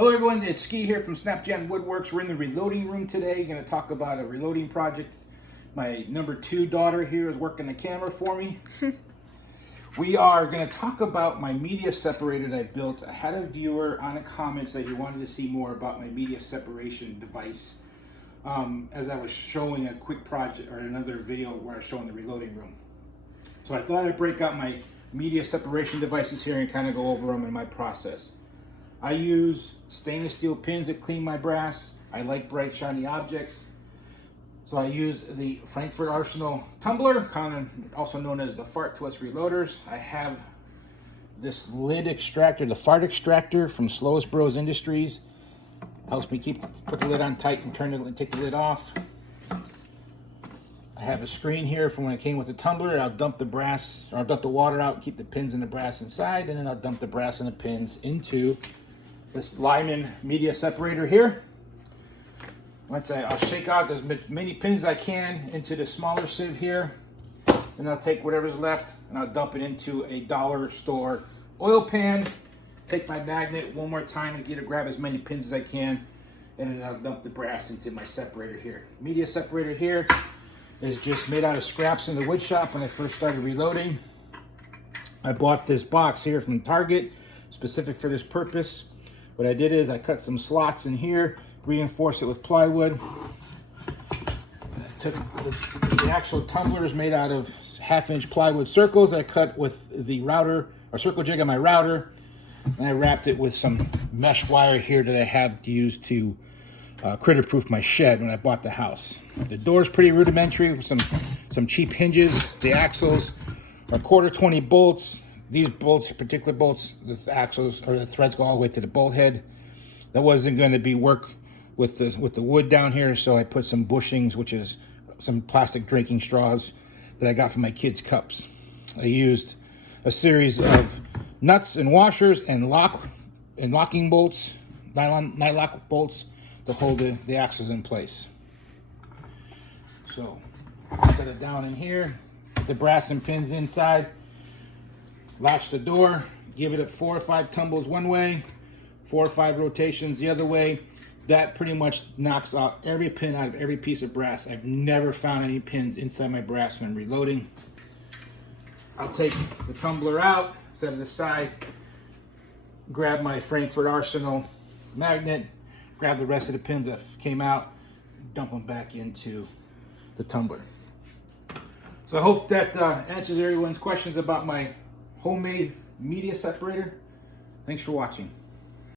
Hello everyone, it's Ski here from Snapjam Woodworks. We're in the reloading room today. Going to talk about a reloading project. My number 2 daughter here is working the camera for me. We are going to talk about my media separator that I built. I had a viewer on the comments that he wanted to see more about my media separation device. As I was showing a quick project or another video where I was showing the reloading room. So I thought I'd break out my media separation devices here and kind of go over them in my process. I use stainless steel pins that clean my brass. I like bright, shiny objects. So I use the Frankfurt Arsenal tumbler, kind of also known as the Fart Twist Reloaders. I have this lid extractor, the fart extractor from Slowest Bros Industries. Helps me put the lid on tight and turn it and take the lid off. I have a screen here from when it came with the tumbler. I'll dump the brass, or I'll dump the water out, keep the pins and the brass inside, and then I'll dump the brass and the pins into this Lyman media separator here. Once I'll shake out as many pins as I can into the smaller sieve here. Then I'll take whatever's left and I'll dump it into a dollar store oil pan. Take my magnet one more time and grab as many pins as I can. And then I'll dump the brass into my separator here. Media separator here is just made out of scraps in the wood shop when I first started reloading. I bought this box here from Target, specific for this purpose. What I did is I cut some slots in here, reinforced it with plywood. I took the actual tumbler is made out of 1/2-inch plywood circles I cut with the router, or circle jig on my router. And I wrapped it with some mesh wire here that I have used to critter-proof my shed when I bought the house. The door's pretty rudimentary with some cheap hinges. The axles are 1/4-20 bolts. These bolts, particular bolts, the axles or the threads go all the way to the bolt head. That wasn't going to be work with the wood down here, so I put some bushings, which is some plastic drinking straws that I got from my kids' cups. I used a series of nuts and washers and locking bolts, nylon lock bolts to hold the axles in place. So set it down in here, put the brass and pins inside. Latch the door, give it 4 or 5 tumbles one way, 4 or 5 rotations the other way. That pretty much knocks out every pin out of every piece of brass. I've never found any pins inside my brass when I'm reloading. I'll take the tumbler out, set it aside, grab my Frankfurt Arsenal magnet, grab the rest of the pins that came out, dump them back into the tumbler. So I hope that answers everyone's questions about my homemade media separator. Thanks for watching.